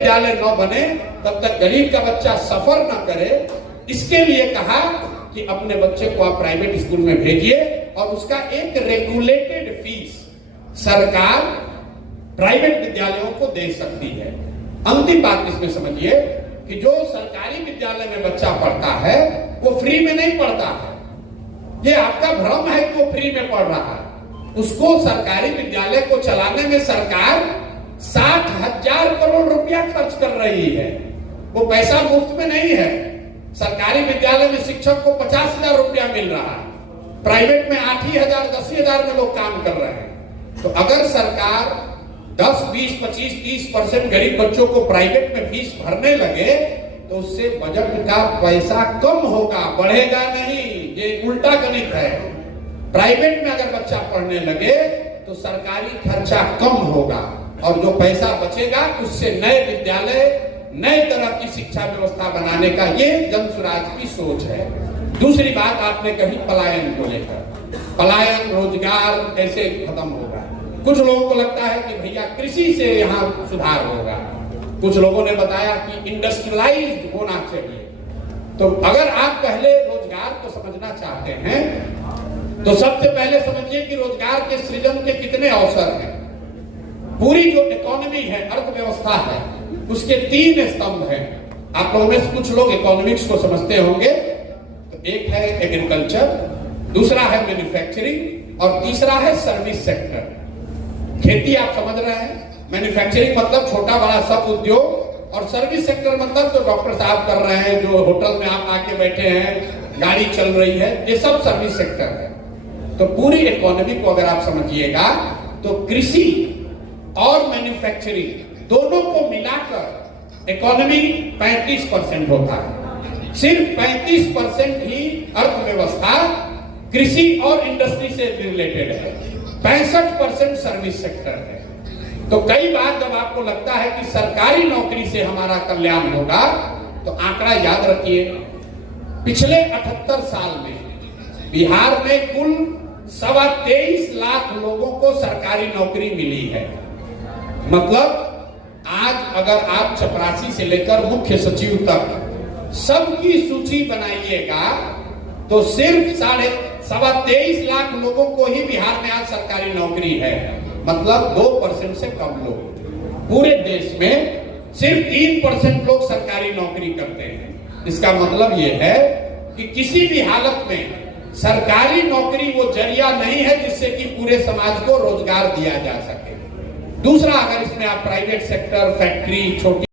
विद्यालय न बने तब तक गरीब का बच्चा सफर न करे, इसके लिए कहा कि अपने बच्चे को आप प्राइवेट स्कूल में भेजिए और उसका एक रेगुलेटेड फीस सरकार प्राइवेट विद्यालयों को दे सकती है। अंतिम बात इसमें समझिए कि जो सरकारी विद्यालय में बच्चा पढ़ता है वो फ्री में नहीं पढ़ता है। ये आपका भ्रम है कि वो फ्री में पढ़ रहा है। उसको सरकारी विद्यालय को चलाने में सरकार 60,000 करोड़ रुपया खर्च कर रही है। वो पैसा मुफ्त में नहीं है। सरकारी विद्यालय में शिक्षक को 50,000 रुपया मिल रहा है, प्राइवेट में 8,000 10,000 में लोग काम कर रहे हैं। तो अगर सरकार 10, 20, 25, 30% गरीब बच्चों को प्राइवेट में फीस भरने लगे तो उससे बजट का पैसा कम होगा, बढ़ेगा नहीं। ये उल्टा गणित है। प्राइवेट में अगर बच्चा पढ़ने लगे तो सरकारी खर्चा कम होगा और जो पैसा बचेगा उससे नए विद्यालय, नए तरह की शिक्षा व्यवस्था बनाने का ये जन स्वराज की सोच है। दूसरी बात आपने कही पलायन को लेकर, पलायन रोजगार कैसे खत्म होगा। कुछ लोगों को लगता है कि भैया कृषि से यहाँ सुधार होगा, कुछ लोगों ने बताया कि इंडस्ट्रियलाइज्ड होना चाहिए। तो अगर आप पहले रोजगार को समझना चाहते हैं तो सबसे पहले समझिए कि रोजगार के सृजन के कितने अवसर हैं। पूरी जो इकोनॉमी है, अर्थव्यवस्था है, उसके 3 स्तंभ हैं। आप लोगों में कुछ लोग इकोनॉमिक्स को समझते होंगे। तो एक है एग्रीकल्चर, दूसरा है मैन्युफैक्चरिंग और तीसरा है सर्विस सेक्टर। खेती आप समझ रहे हैं, मैन्युफैक्चरिंग मतलब छोटा बड़ा सब उद्योग, और सर्विस सेक्टर मतलब जो डॉक्टर साहब कर रहे हैं, जो होटल में आप आके बैठे हैं, गाड़ी चल रही है, ये सब सर्विस सेक्टर है। तो पूरी इकोनॉमी को अगर आप समझिएगा तो कृषि और मैन्युफैक्चरिंग दोनों को मिलाकर इकोनॉमी 35% होता है। सिर्फ 35% ही अर्थव्यवस्था कृषि और इंडस्ट्री से रिलेटेड है, 65% सर्विस सेक्टर है। तो कई बार जब आपको लगता है कि सरकारी नौकरी से हमारा कल्याण होगा तो आंकड़ा याद रखिए, पिछले 78 साल में बिहार में कुल 23.25 लाख लोगों को सरकारी नौकरी मिली है। मतलब आज अगर आप चपरासी से लेकर मुख्य सचिव तक सबकी सूची बनाइएगा तो सिर्फ 23.25 लाख लोगों को ही बिहार में आज सरकारी नौकरी है। मतलब 2% से कम लोग। पूरे देश में सिर्फ 3% लोग सरकारी नौकरी करते हैं। इसका मतलब यह है कि किसी भी हालत में सरकारी नौकरी वो जरिया नहीं है जिससे कि पूरे समाज को रोजगार दिया जा सके। दूसरा, अगर इसमें आप प्राइवेट सेक्टर, फैक्ट्री, छोटी